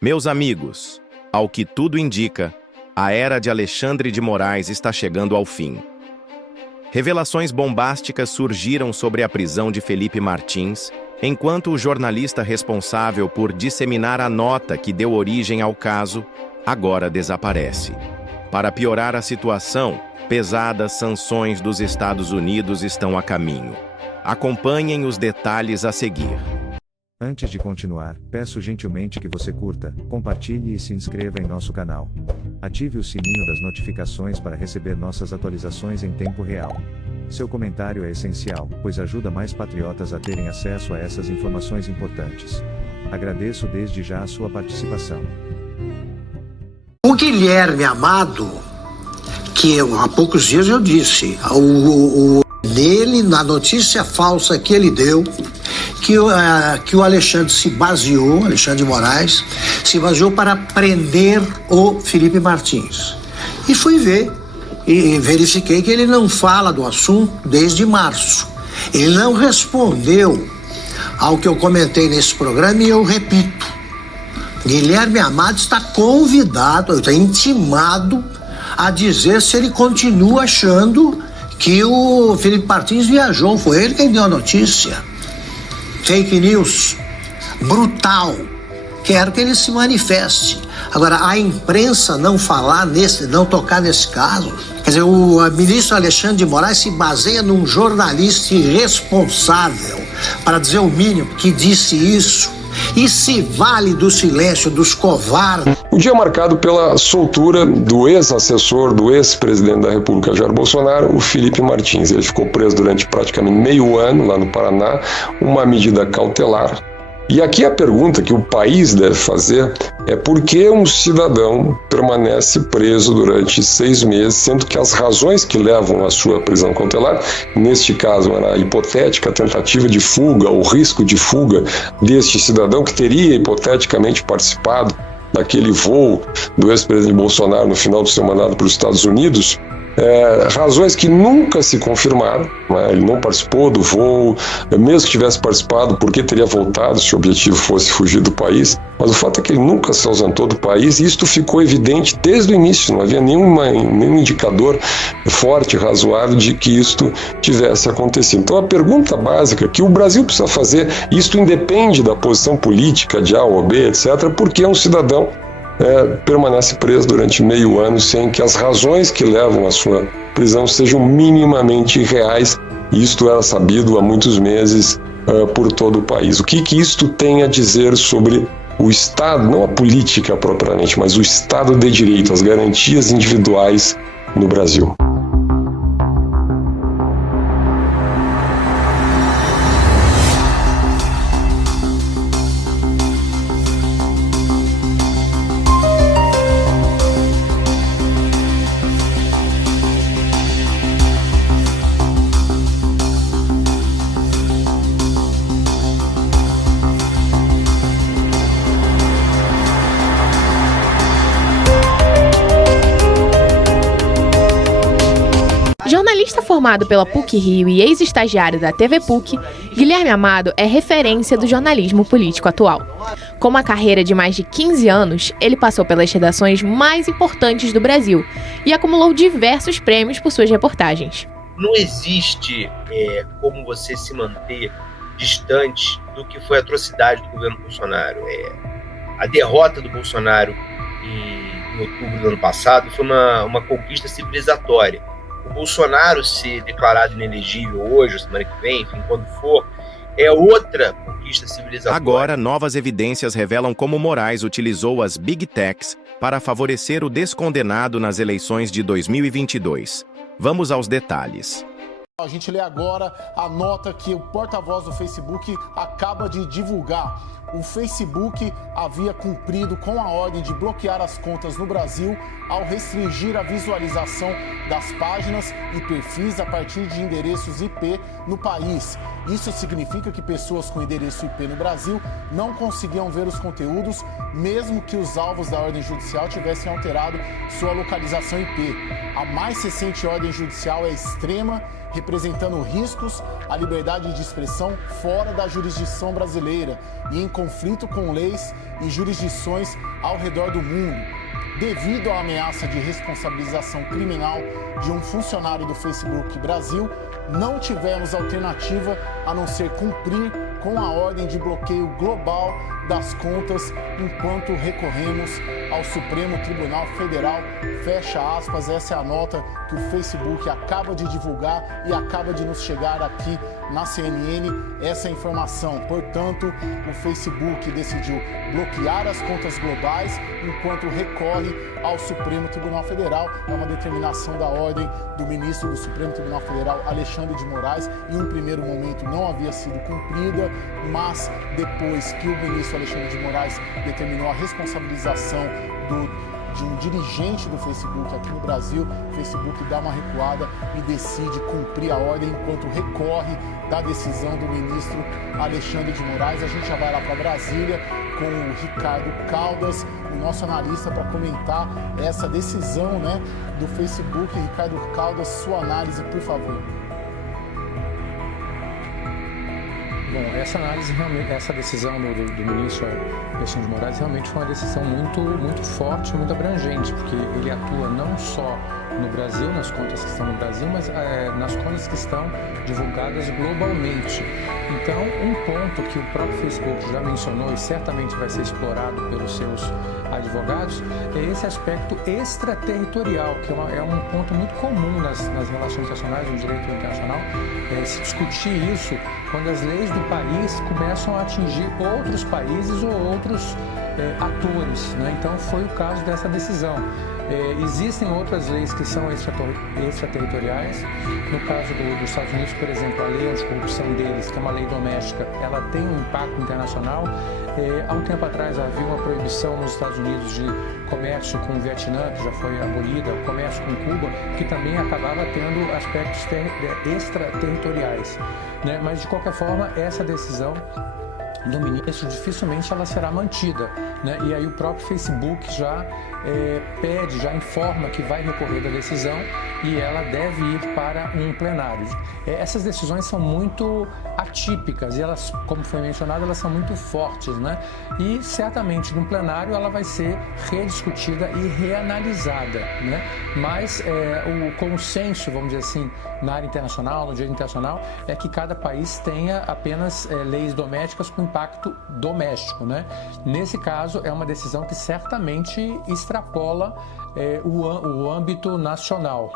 Meus amigos, ao que tudo indica, a era de Alexandre de Moraes está chegando ao fim. Revelações bombásticas surgiram sobre a prisão de Felipe Martins, enquanto o jornalista responsável por disseminar a nota que deu origem ao caso agora desaparece. Para piorar a situação, pesadas sanções dos Estados Unidos estão a caminho. Acompanhem os detalhes a seguir. Antes de continuar, peço gentilmente que você curta, compartilhe e se inscreva em nosso canal. Ative o sininho das notificações para receber nossas atualizações em tempo real. Seu comentário é essencial, pois ajuda mais patriotas a terem acesso a essas informações importantes. Agradeço desde já a sua participação. O Guilherme Amado, que há poucos dias eu disse, nele, na notícia falsa que ele deu, que o Alexandre se baseou, Alexandre de Moraes, se baseou para prender o Felipe Martins. E fui ver, e verifiquei que ele não fala do assunto desde março. Ele não respondeu ao que eu comentei nesse programa e eu repito. Guilherme Amado está convidado, está intimado a dizer se ele continua achando que o Felipe Martins viajou. Foi ele quem deu a notícia. Fake news, brutal. Quero que ele se manifeste. Agora, a imprensa não falar não tocar nesse caso. Quer dizer, o ministro Alexandre de Moraes se baseia num jornalista irresponsável, para dizer o mínimo, que disse isso. E se vale do silêncio dos covardes. O dia marcado pela soltura do ex-assessor do ex-presidente da República, Jair Bolsonaro, o Felipe Martins. Ele ficou preso durante praticamente meio ano lá no Paraná, uma medida cautelar. E aqui a pergunta que o país deve fazer é por que um cidadão permanece preso durante 6 meses, sendo que as razões que levam à sua prisão cautelar, neste caso era a hipotética tentativa de fuga, o risco de fuga deste cidadão que teria hipoteticamente participado daquele voo do ex-presidente Bolsonaro no final do seu mandato para os Estados Unidos, razões que nunca se confirmaram, né? Ele não participou do voo, mesmo que tivesse participado, por que teria voltado se o objetivo fosse fugir do país? Mas o fato é que ele nunca se ausentou do país e isto ficou evidente desde o início, não havia nenhum indicador forte, razoável de que isto tivesse acontecido. Então a pergunta básica que o Brasil precisa fazer, isto independe da posição política de A ou B, etc., porque um cidadão permanece preso durante meio ano sem que as razões que levam à sua prisão sejam minimamente reais. Isto era sabido há muitos meses por todo o país. O que isto tem a dizer sobre o Estado, não a política propriamente, mas o Estado de Direito, as garantias individuais no Brasil? Jornalista formado pela PUC-Rio e ex-estagiário da TV PUC, Guilherme Amado é referência do jornalismo político atual. Com uma carreira de mais de 15 anos, ele passou pelas redações mais importantes do Brasil e acumulou diversos prêmios por suas reportagens. Não existe como você se manter distante do que foi a atrocidade do governo Bolsonaro. A derrota do Bolsonaro em outubro do ano passado foi uma conquista civilizatória. O Bolsonaro ser declarado inelegível hoje, ou semana que vem, enfim, quando for, é outra conquista civilizatória. Agora, novas evidências revelam como Moraes utilizou as Big Techs para favorecer o descondenado nas eleições de 2022. Vamos aos detalhes. A gente lê agora a nota que o porta-voz do Facebook acaba de divulgar. O Facebook havia cumprido com a ordem de bloquear as contas no Brasil ao restringir a visualização das páginas e perfis a partir de endereços IP no país. Isso significa que pessoas com endereço IP no Brasil não conseguiam ver os conteúdos, mesmo que os alvos da ordem judicial tivessem alterado sua localização IP. A mais recente ordem judicial é extrema, representando riscos à liberdade de expressão fora da jurisdição brasileira e em conflito com leis e jurisdições ao redor do mundo. Devido à ameaça de responsabilização criminal de um funcionário do Facebook Brasil, não tivemos alternativa a não ser cumprir com a ordem de bloqueio global das contas enquanto recorremos ao Supremo Tribunal Federal. Fecha aspas, essa é a nota que o Facebook acaba de divulgar e acaba de nos chegar aqui na CNN, essa informação. Portanto, o Facebook decidiu bloquear as contas globais enquanto recorre ao Supremo Tribunal Federal. É uma determinação da ordem do ministro do Supremo Tribunal Federal, Alexandre de Moraes. Em um primeiro momento não havia sido cumprida, mas depois que o ministro Alexandre de Moraes determinou a responsabilização de um dirigente do Facebook aqui no Brasil, o Facebook dá uma recuada e decide cumprir a ordem enquanto recorre da decisão do ministro Alexandre de Moraes. A gente já vai lá para Brasília com o Ricardo Caldas, o nosso analista, para comentar essa decisão, né, do Facebook. Ricardo Caldas, sua análise, por favor. Bom, essa análise, realmente, essa decisão do ministro Alexandre de Moraes realmente foi uma decisão muito forte, muito abrangente, porque ele atua não só no Brasil, nas contas que estão no Brasil, mas nas contas que estão divulgadas globalmente. Então, um ponto que o próprio Facebook já mencionou e certamente vai ser explorado pelos seus advogados é esse aspecto extraterritorial, que é um ponto muito comum nas relações internacionais, no direito internacional, se discutir isso quando as leis do país começam a atingir outros países ou outros atores, né? Então, foi o caso dessa decisão. Existem outras leis que são extraterritoriais. No caso dos Estados Unidos, por exemplo, a lei anticorrupção deles, que é uma lei doméstica, ela tem um impacto internacional. Há um tempo atrás havia uma proibição nos Estados Unidos de comércio com o Vietnã, que já foi abolida, o comércio com Cuba, que também acabava tendo aspectos extraterritoriais, né? Mas, de qualquer forma, essa decisão do ministro dificilmente ela será mantida, né? E aí o próprio Facebook já pede, já informa que vai recorrer da decisão e ela deve ir para um plenário. Essas decisões são muito atípicas e elas, como foi mencionado, elas são muito fortes, né? E certamente no plenário ela vai ser rediscutida e reanalisada, né? Mas o consenso, vamos dizer assim, na área internacional, no direito internacional, é que cada país tenha apenas leis domésticas com impacto doméstico, né? Nesse caso, é uma decisão que certamente extrapola o âmbito nacional.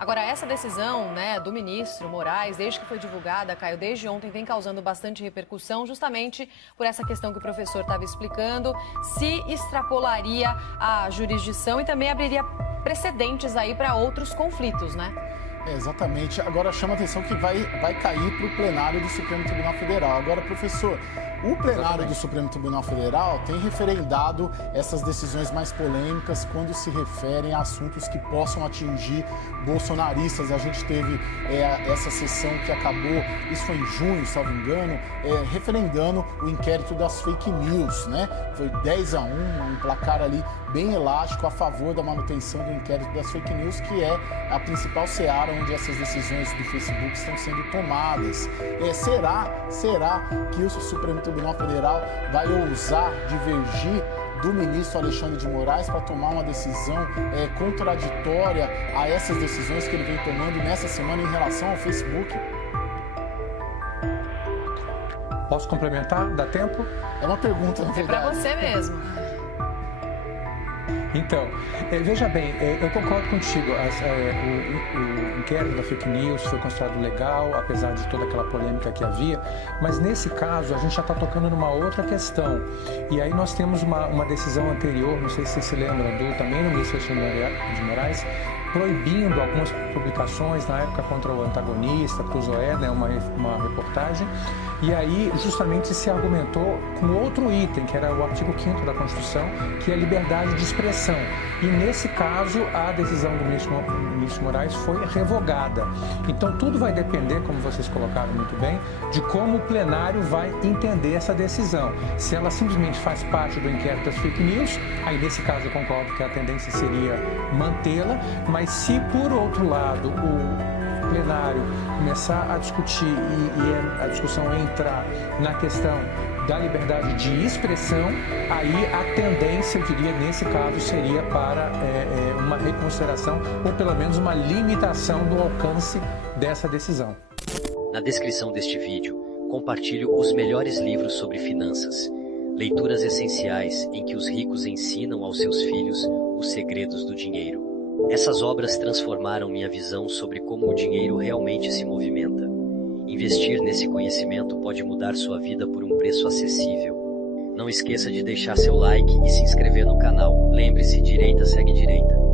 Agora, essa decisão, né, do ministro Moraes, desde que foi divulgada, Caio, desde ontem, vem causando bastante repercussão, justamente por essa questão que o professor estava explicando, se extrapolaria a jurisdição e também abriria precedentes aí para outros conflitos, né? Exatamente. Agora chama a atenção que vai cair para o plenário do Supremo Tribunal Federal. Agora, professor, o plenário do Supremo Tribunal Federal tem referendado essas decisões mais polêmicas quando se referem a assuntos que possam atingir bolsonaristas. A gente teve essa sessão que acabou, isso foi em junho, salvo engano, referendando o inquérito das fake news, né? Foi 10-1, um placar ali bem elástico a favor da manutenção do inquérito das fake news, que é a principal seara onde essas decisões do Facebook estão sendo tomadas. Será que o Supremo Tribunal Federal vai ousar divergir do ministro Alexandre de Moraes para tomar uma decisão contraditória a essas decisões que ele vem tomando nessa semana em relação ao Facebook? Posso complementar? Dá tempo? É uma pergunta, na verdade. É para você mesmo. Então, veja bem, eu concordo contigo, o inquérito da fake news foi considerado legal, apesar de toda aquela polêmica que havia, mas nesse caso a gente já está tocando numa outra questão. E aí nós temos uma decisão anterior, não sei se vocês se lembram, também no ministro de Moraes, proibindo algumas publicações, na época contra o antagonista, Cruzoé, né, uma reportagem, e aí justamente se argumentou com outro item, que era o artigo 5º da Constituição, que é a liberdade de expressão. E nesse caso, a decisão do ministro Moraes foi revogada. Então tudo vai depender, como vocês colocaram muito bem, de como o plenário vai entender essa decisão. Se ela simplesmente faz parte do inquérito das fake news, aí nesse caso eu concordo que a tendência seria mantê-la, mas se por outro lado o plenário começar a discutir e a discussão entrar na questão da liberdade de expressão, aí a tendência, eu diria, nesse caso, seria para uma reconsideração ou pelo menos uma limitação do alcance dessa decisão. Na descrição deste vídeo, compartilho os melhores livros sobre finanças, leituras essenciais em que os ricos ensinam aos seus filhos os segredos do dinheiro. Essas obras transformaram minha visão sobre como o dinheiro realmente se movimenta. Investir nesse conhecimento pode mudar sua vida por um preço acessível. Não esqueça de deixar seu like e se inscrever no canal. Lembre-se, direita segue direita.